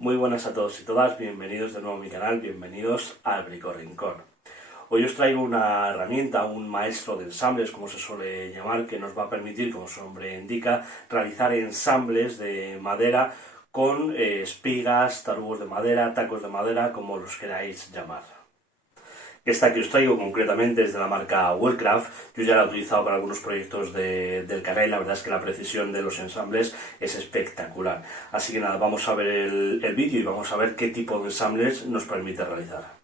Muy buenas a todos y todas, bienvenidos de nuevo a mi canal, bienvenidos al Brico Rincón. Hoy os traigo una herramienta, un maestro de ensambles, como se suele llamar, que nos va a permitir, como su nombre indica, realizar ensambles de madera con espigas, tarugos de madera, tacos de madera, como los queráis llamar. Esta que os traigo concretamente es de la marca Wellcraft. Yo ya la he utilizado para algunos proyectos del canal y la verdad es que la precisión de los ensambles es espectacular. Así que nada, vamos a ver el vídeo y vamos a ver qué tipo de ensambles nos permite realizar.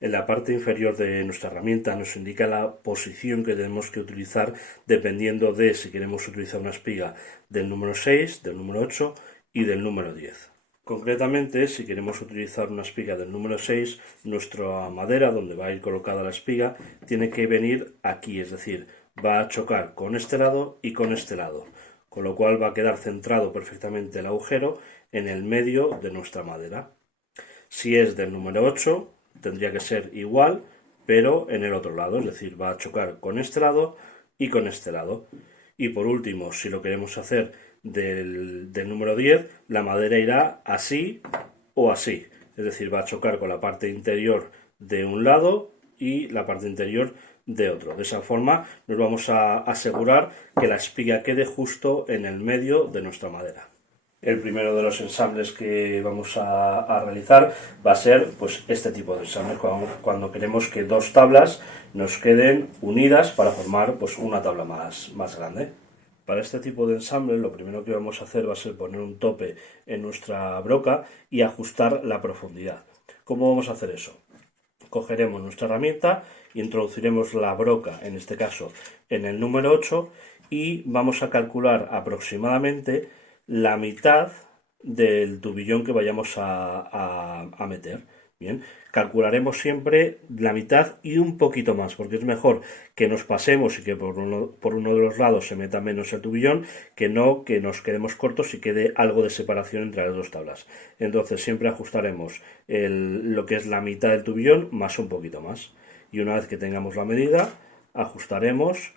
En la parte inferior de nuestra herramienta nos indica la posición que tenemos que utilizar dependiendo de si queremos utilizar una espiga del número 6, del número 8 y del número 10. Concretamente, si queremos utilizar una espiga del número 6, nuestra madera, donde va a ir colocada la espiga, tiene que venir aquí, es decir, va a chocar con este lado y con este lado, con lo cual va a quedar centrado perfectamente el agujero en el medio de nuestra madera. Si es del número 8, tendría que ser igual, pero en el otro lado, es decir, va a chocar con este lado y con este lado. Y por último, si lo queremos hacer del número 10, la madera irá así o así, es decir, va a chocar con la parte interior de un lado y la parte interior de otro. De esa forma nos vamos a asegurar que la espiga quede justo en el medio de nuestra madera. El primero de los ensambles que vamos a realizar va a ser pues este tipo de ensamble, cuando queremos que dos tablas nos queden unidas para formar pues una tabla más grande. Para este tipo de ensamble lo primero que vamos a hacer va a ser poner un tope en nuestra broca y ajustar la profundidad. ¿Cómo vamos a hacer eso? Cogeremos nuestra herramienta, introduciremos la broca, en este caso en el número 8, y vamos a calcular aproximadamente la mitad del tubillón que vayamos a meter. Bien, calcularemos siempre la mitad y un poquito más, porque es mejor que nos pasemos y que por uno de los lados se meta menos el tubillón, que no que nos quedemos cortos y quede algo de separación entre las dos tablas. Entonces siempre ajustaremos lo que es la mitad del tubillón más un poquito más. Y una vez que tengamos la medida, ajustaremos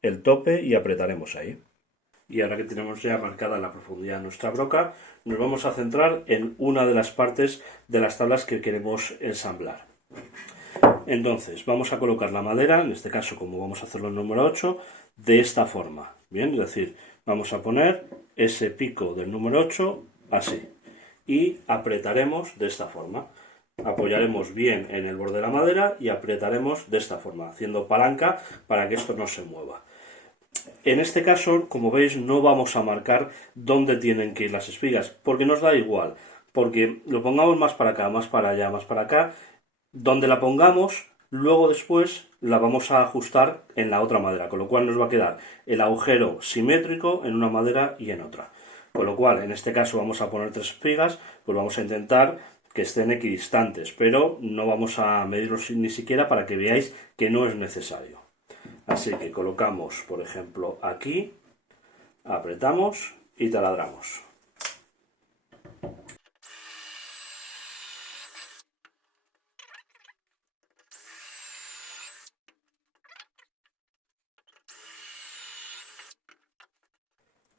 el tope y apretaremos ahí. Y ahora que tenemos ya marcada la profundidad de nuestra broca, nos vamos a centrar en una de las partes de las tablas que queremos ensamblar. Entonces, vamos a colocar la madera, en este caso como vamos a hacerlo en el número 8, de esta forma. Bien, es decir, vamos a poner ese pico del número 8 así. Y apretaremos de esta forma. Apoyaremos bien en el borde de la madera y apretaremos de esta forma, haciendo palanca para que esto no se mueva. En este caso, como veis, no vamos a marcar dónde tienen que ir las espigas, porque nos da igual, porque lo pongamos más para acá, más para allá, más para acá, donde la pongamos, luego después la vamos a ajustar en la otra madera, con lo cual nos va a quedar el agujero simétrico en una madera y en otra. Con lo cual, en este caso vamos a poner 3 espigas, pues vamos a intentar que estén equidistantes, pero no vamos a medirlos ni siquiera para que veáis que no es necesario. Así que colocamos, por ejemplo, aquí, apretamos y taladramos.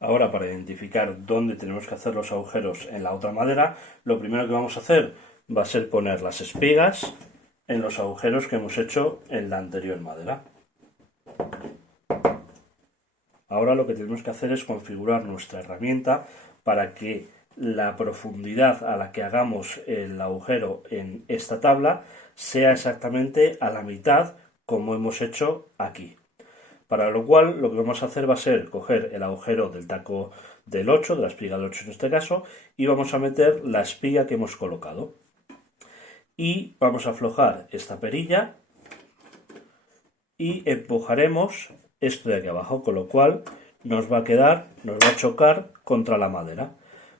Ahora, para identificar dónde tenemos que hacer los agujeros en la otra madera, lo primero que vamos a hacer va a ser poner las espigas en los agujeros que hemos hecho en la anterior madera. Ahora lo que tenemos que hacer es configurar nuestra herramienta para que la profundidad a la que hagamos el agujero en esta tabla sea exactamente a la mitad como hemos hecho aquí. Para lo cual lo que vamos a hacer va a ser coger el agujero del taco del 8, de la espiga del 8 en este caso, y vamos a meter la espiga que hemos colocado. Y vamos a aflojar esta perilla y empujaremos esto de aquí abajo, con lo cual nos va a chocar contra la madera.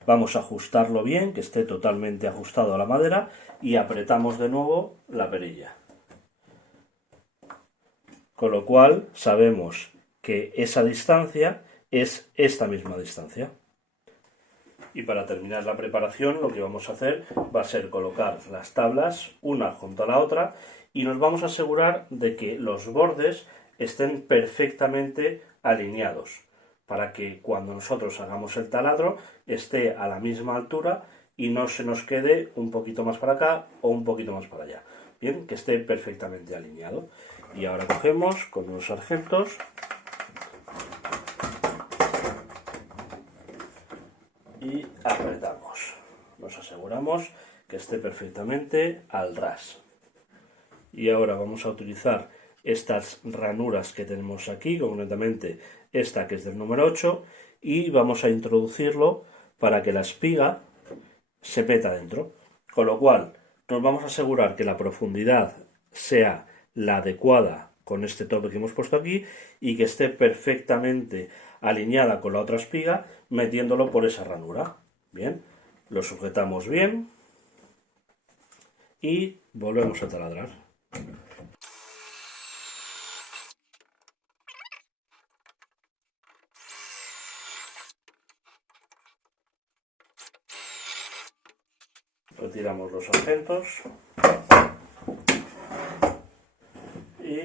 Vamos a ajustarlo bien, que esté totalmente ajustado a la madera, y apretamos de nuevo la perilla. Con lo cual sabemos que esa distancia es esta misma distancia. Y para terminar la preparación, lo que vamos a hacer va a ser colocar las tablas una junto a la otra y nos vamos a asegurar de que los bordes estén perfectamente alineados, para que cuando nosotros hagamos el taladro esté a la misma altura y no se nos quede un poquito más para acá o un poquito más para allá. Bien, que esté perfectamente alineado. Y ahora cogemos con unos sargentos y apretamos. Nos aseguramos que esté perfectamente al ras. Y ahora vamos a utilizar estas ranuras que tenemos aquí, concretamente esta que es del número 8, y vamos a introducirlo para que la espiga se meta dentro. Con lo cual nos vamos a asegurar que la profundidad sea la adecuada con este tope que hemos puesto aquí y que esté perfectamente alineada con la otra espiga metiéndolo por esa ranura. Bien, lo sujetamos bien y volvemos a taladrar. Retiramos los sargentos y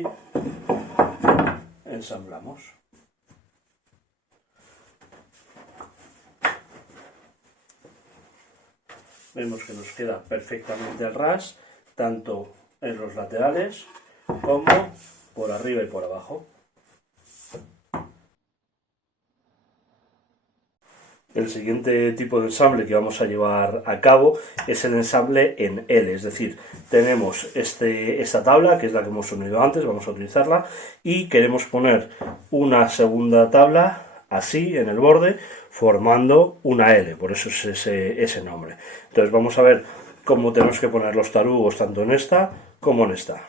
ensamblamos. Vemos que nos queda perfectamente al ras, tanto en los laterales como por arriba y por abajo. El siguiente tipo de ensamble que vamos a llevar a cabo es el ensamble en L, es decir, tenemos esta tabla, que es la que hemos unido antes, vamos a utilizarla, y queremos poner una segunda tabla así en el borde, formando una L, por eso es ese nombre. Entonces vamos a ver cómo tenemos que poner los tarugos tanto en esta como en esta.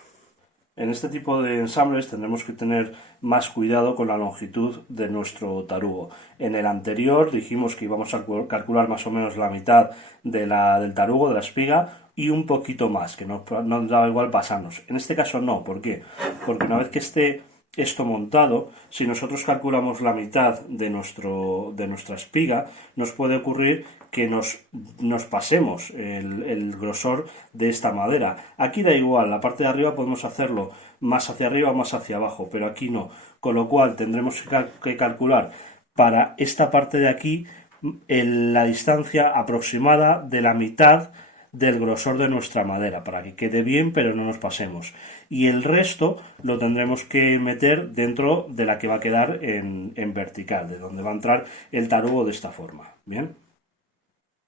En este tipo de ensambles tendremos que tener más cuidado con la longitud de nuestro tarugo. En el anterior dijimos que íbamos a calcular más o menos la mitad del tarugo, de la espiga, y un poquito más, que no nos daba igual pasarnos. En este caso no, ¿por qué? Porque una vez que esté esto montado, si nosotros calculamos la mitad de nuestra espiga, nos puede ocurrir que nos pasemos el grosor de esta madera. Aquí da igual, la parte de arriba podemos hacerlo más hacia arriba o más hacia abajo, pero aquí no. Con lo cual tendremos que calcular para esta parte de aquí la distancia aproximada de la mitad del grosor de nuestra madera, para que quede bien pero no nos pasemos. Y el resto lo tendremos que meter dentro de la que va a quedar en vertical, de donde va a entrar el tarugo de esta forma. Bien.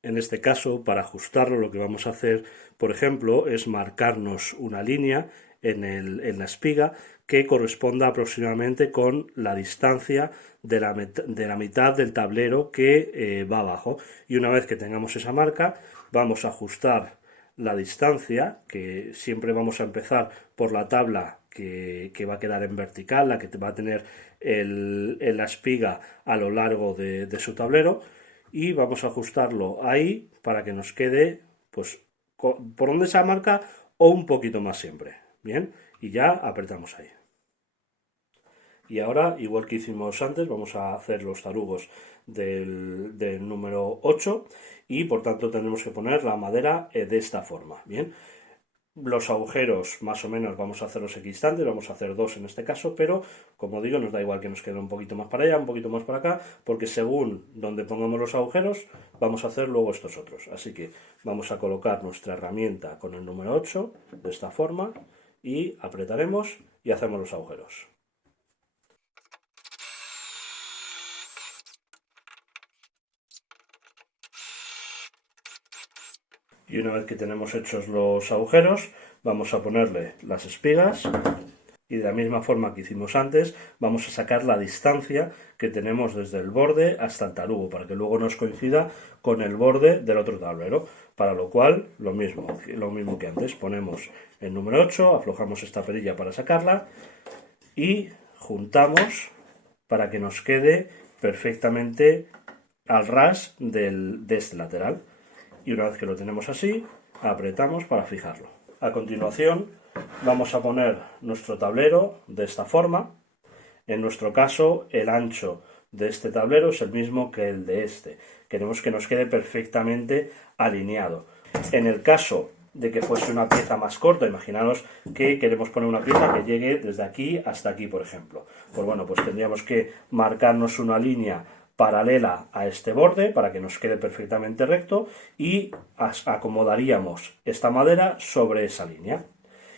En este caso, para ajustarlo, lo que vamos a hacer, por ejemplo, es marcarnos una línea en la espiga que corresponda aproximadamente con la distancia de la mitad del tablero que va abajo. Y una vez que tengamos esa marca, vamos a ajustar la distancia, que siempre vamos a empezar por la tabla que va a quedar en vertical, la que va a tener la espiga a lo largo de su tablero, y vamos a ajustarlo ahí para que nos quede pues por donde esa marca o un poquito más siempre. Bien, y ya apretamos ahí. Y ahora, igual que hicimos antes, vamos a hacer los tarugos del número 8 y por tanto tendremos que poner la madera de esta forma. Bien, los agujeros más o menos vamos a hacerlos equidistantes, vamos a hacer 2 en este caso, pero como digo, nos da igual que nos quede un poquito más para allá, un poquito más para acá, porque según donde pongamos los agujeros, vamos a hacer luego estos otros. Así que vamos a colocar nuestra herramienta con el número 8 de esta forma y apretaremos y hacemos los agujeros. Y una vez que tenemos hechos los agujeros, vamos a ponerle las espigas y de la misma forma que hicimos antes, vamos a sacar la distancia que tenemos desde el borde hasta el tarugo, para que luego nos coincida con el borde del otro tablero. Para lo cual, lo mismo que antes, ponemos el número 8, aflojamos esta perilla para sacarla y juntamos para que nos quede perfectamente al ras de este lateral. Y una vez que lo tenemos así, apretamos para fijarlo. A continuación vamos a poner nuestro tablero de esta forma. En nuestro caso el ancho de este tablero es el mismo que el de este. Queremos que nos quede perfectamente alineado. En el caso de que fuese una pieza más corta, imaginaros que queremos poner una pieza que llegue desde aquí hasta aquí, por ejemplo. Pues bueno, pues tendríamos que marcarnos una línea paralela a este borde para que nos quede perfectamente recto y acomodaríamos esta madera sobre esa línea.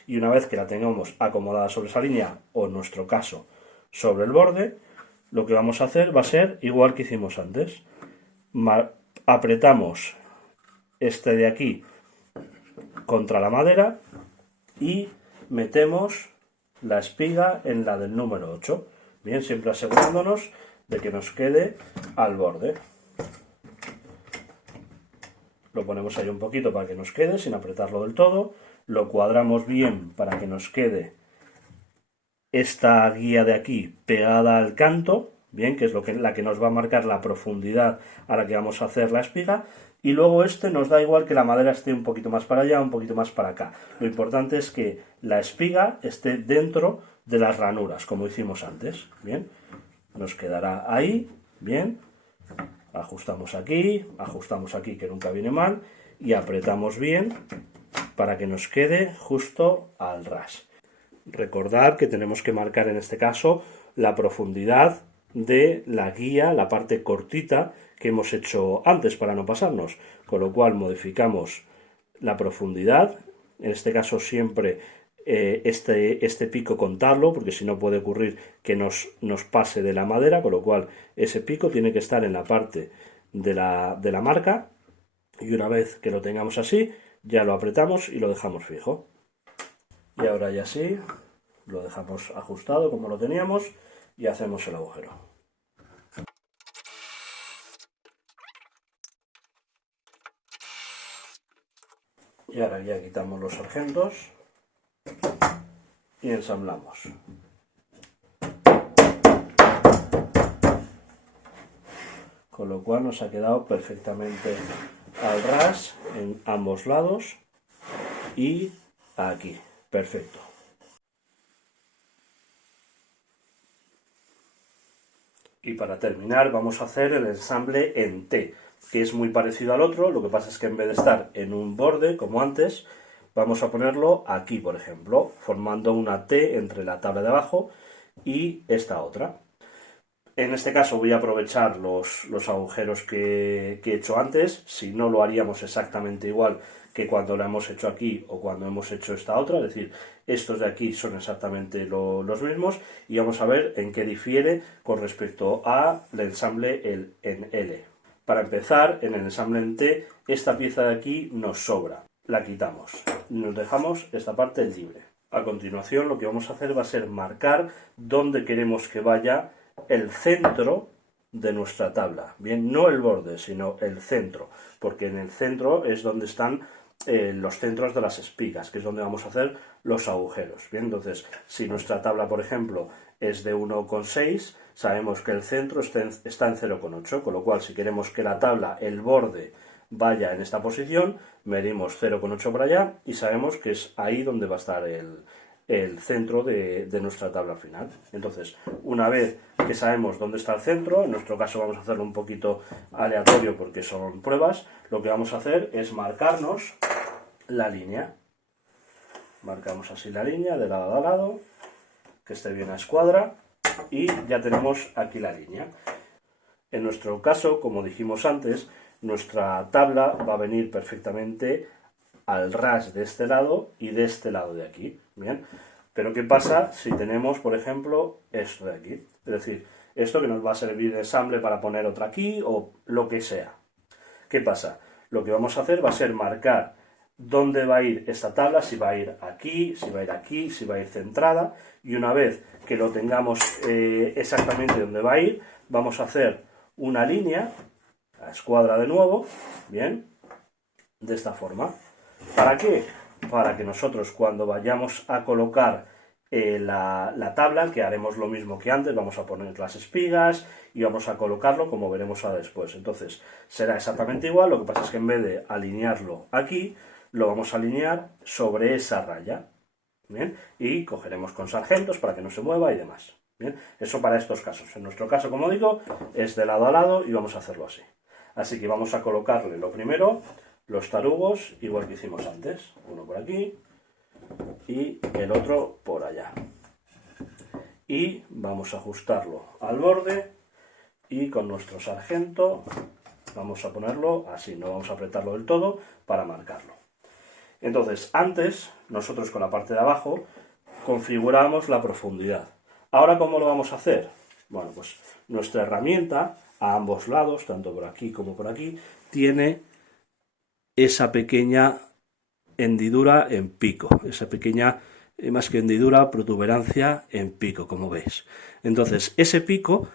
Y una vez que la tengamos acomodada sobre esa línea, o en nuestro caso sobre el borde, lo que vamos a hacer va a ser igual que hicimos antes. Apretamos este de aquí contra la madera y metemos la espiga en la del número 8. Bien, siempre asegurándonos de que nos quede al borde. Lo ponemos ahí un poquito para que nos quede sin apretarlo del todo. Lo cuadramos bien para que nos quede esta guía de aquí pegada al canto, bien, que es la que nos va a marcar la profundidad a la que vamos a hacer la espiga. Y luego nos da igual que la madera esté un poquito más para allá, un poquito más para acá. Lo importante es que la espiga esté dentro de las ranuras, como hicimos antes. Bien, nos quedará ahí, bien. Ajustamos aquí, que nunca viene mal, y apretamos bien para que nos quede justo al ras. Recordad que tenemos que marcar en este caso la profundidad de la guía, la parte cortita que hemos hecho antes para no pasarnos, con lo cual modificamos la profundidad, en este caso siempre este pico contarlo, porque si no puede ocurrir que nos pase de la madera, con lo cual ese pico tiene que estar en la parte de la marca, y una vez que lo tengamos así, ya lo apretamos y lo dejamos fijo. Y ahora ya sí, lo dejamos ajustado como lo teníamos y hacemos el agujero. Y ahora ya quitamos los sargentos y ensamblamos. Con lo cual nos ha quedado perfectamente al ras en ambos lados y aquí. Perfecto. Y para terminar vamos a hacer el ensamble en T, que es muy parecido al otro, lo que pasa es que en vez de estar en un borde como antes, vamos a ponerlo aquí, por ejemplo, formando una T entre la tabla de abajo y esta otra. En este caso voy a aprovechar los agujeros que he hecho antes, si no lo haríamos exactamente igual que cuando lo hemos hecho aquí o cuando hemos hecho esta otra, es decir, estos de aquí son exactamente los mismos y vamos a ver en qué difiere con respecto al ensamble en L. Para empezar, en el ensamble en T, esta pieza de aquí nos sobra, la quitamos y nos dejamos esta parte libre. A continuación lo que vamos a hacer va a ser marcar dónde queremos que vaya el centro de nuestra tabla, bien, no el borde, sino el centro, porque en el centro es donde están los centros de las espigas, que es donde vamos a hacer los agujeros. Bien, entonces, si nuestra tabla, por ejemplo, es de 1,6, sabemos que el centro está en 0,8, con lo cual, si queremos que la tabla, el borde, vaya en esta posición, medimos 0,8 para allá y sabemos que es ahí donde va a estar el centro de nuestra tabla final. Entonces, una vez que sabemos dónde está el centro, en nuestro caso vamos a hacerlo un poquito aleatorio porque son pruebas, lo que vamos a hacer es marcarnos la línea. Marcamos así la línea de lado a lado, que esté bien a escuadra, y ya tenemos aquí la línea. En nuestro caso, como dijimos antes, nuestra tabla va a venir perfectamente al ras de este lado y de este lado de aquí. Bien, pero ¿qué pasa si tenemos, por ejemplo, esto de aquí? Es decir, esto que nos va a servir de ensamble para poner otra aquí o lo que sea. ¿Qué pasa? Lo que vamos a hacer va a ser marcar dónde va a ir esta tabla, si va a ir aquí, si va a ir aquí, si va a ir centrada, y una vez que lo tengamos exactamente dónde va a ir, vamos a hacer una línea, a escuadra de nuevo, bien, de esta forma. ¿Para qué? Para que nosotros cuando vayamos a colocar la tabla, que haremos lo mismo que antes, vamos a poner las espigas y vamos a colocarlo como veremos ahora después. Entonces será exactamente igual, lo que pasa es que en vez de alinearlo aquí, lo vamos a alinear sobre esa raya. ¿Bien? Y cogeremos con sargentos para que no se mueva y demás. Bien, eso para estos casos. En nuestro caso, como digo, es de lado a lado y vamos a hacerlo así. Así que vamos a colocarle lo primero, los tarugos, igual que hicimos antes. Uno por aquí y el otro por allá. Y vamos a ajustarlo al borde y con nuestro sargento vamos a ponerlo así, no vamos a apretarlo del todo para marcarlo. Entonces, antes, nosotros con la parte de abajo configuramos la profundidad. Ahora, ¿cómo lo vamos a hacer? Bueno, pues nuestra herramienta, a ambos lados, tanto por aquí como por aquí, tiene esa pequeña hendidura en pico, esa pequeña, más que hendidura, protuberancia en pico, como veis. Entonces, ese pico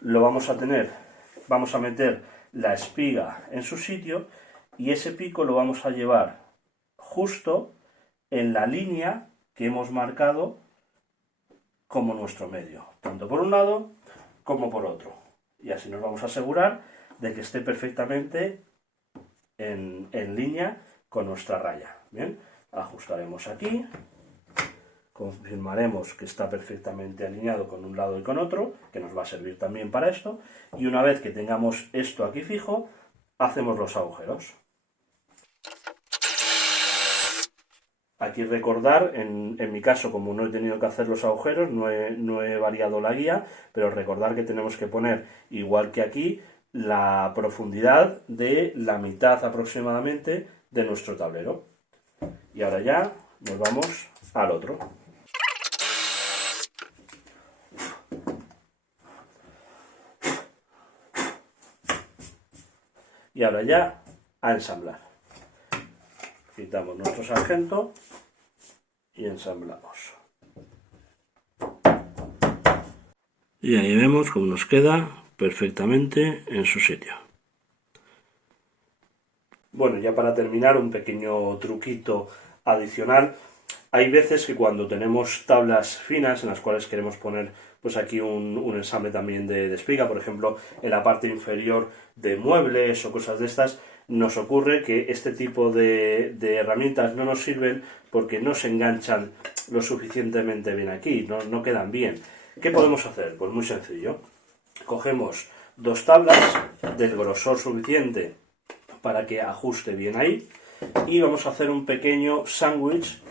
lo vamos a tener, vamos a meter la espiga en su sitio y ese pico lo vamos a llevar justo en la línea que hemos marcado como nuestro medio, tanto por un lado como por otro. Y así nos vamos a asegurar de que esté perfectamente en línea con nuestra raya. Bien, ajustaremos aquí, confirmaremos que está perfectamente alineado con un lado y con otro, que nos va a servir también para esto, y una vez que tengamos esto aquí fijo, hacemos los agujeros. Aquí recordar, en mi caso, como no he tenido que hacer los agujeros, no he variado la guía, pero recordar que tenemos que poner, igual que aquí, la profundidad de la mitad aproximadamente de nuestro tablero. Y ahora ya nos vamos al otro. Y ahora ya a ensamblar. Quitamos nuestro sargento y ensamblamos. Y ahí vemos cómo nos queda perfectamente en su sitio. Bueno, ya para terminar, un pequeño truquito adicional. Hay veces que cuando tenemos tablas finas en las cuales queremos poner pues aquí un ensamble también de espiga, por ejemplo, en la parte inferior de muebles o cosas de estas, nos ocurre que este tipo de herramientas no nos sirven porque no se enganchan lo suficientemente bien aquí, no quedan bien. ¿Qué podemos hacer? Pues muy sencillo. Cogemos dos tablas del grosor suficiente para que ajuste bien ahí y vamos a hacer un pequeño sándwich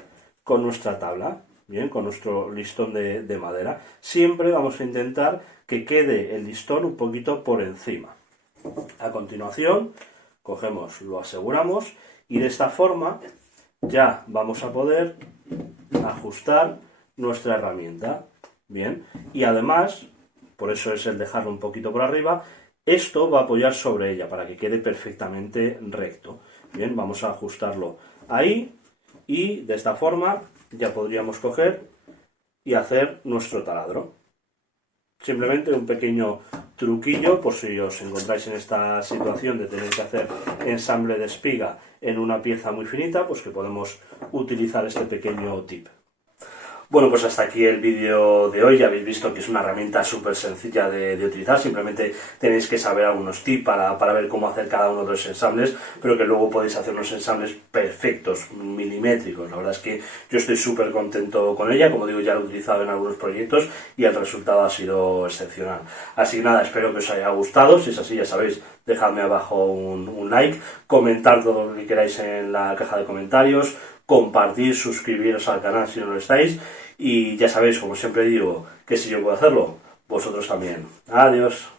con nuestra tabla, bien, con nuestro listón de madera. Siempre vamos a intentar que quede el listón un poquito por encima. A continuación, cogemos, lo aseguramos y de esta forma ya vamos a poder ajustar nuestra herramienta. Bien, y además, por eso es el dejarlo un poquito por arriba, esto va a apoyar sobre ella para que quede perfectamente recto. Bien, vamos a ajustarlo ahí y de esta forma ya podríamos coger y hacer nuestro taladro. Simplemente un pequeño truquillo por si os encontráis en esta situación de tener que hacer ensamble de espiga en una pieza muy finita, pues que podemos utilizar este pequeño tip. Bueno, pues hasta aquí el vídeo de hoy. Ya habéis visto que es una herramienta súper sencilla de utilizar. Simplemente tenéis que saber algunos tips para ver cómo hacer cada uno de los ensambles, pero que luego podéis hacer unos ensambles perfectos, milimétricos. La verdad es que yo estoy súper contento con ella. Como digo, ya lo he utilizado en algunos proyectos y el resultado ha sido excepcional. Así que nada, espero que os haya gustado. Si es así, ya sabéis, dejadme abajo un like, comentar todo lo que queráis en la caja de comentarios, compartir, suscribiros al canal si no lo estáis y ya sabéis, como siempre digo, que si yo puedo hacerlo, vosotros también. Adiós.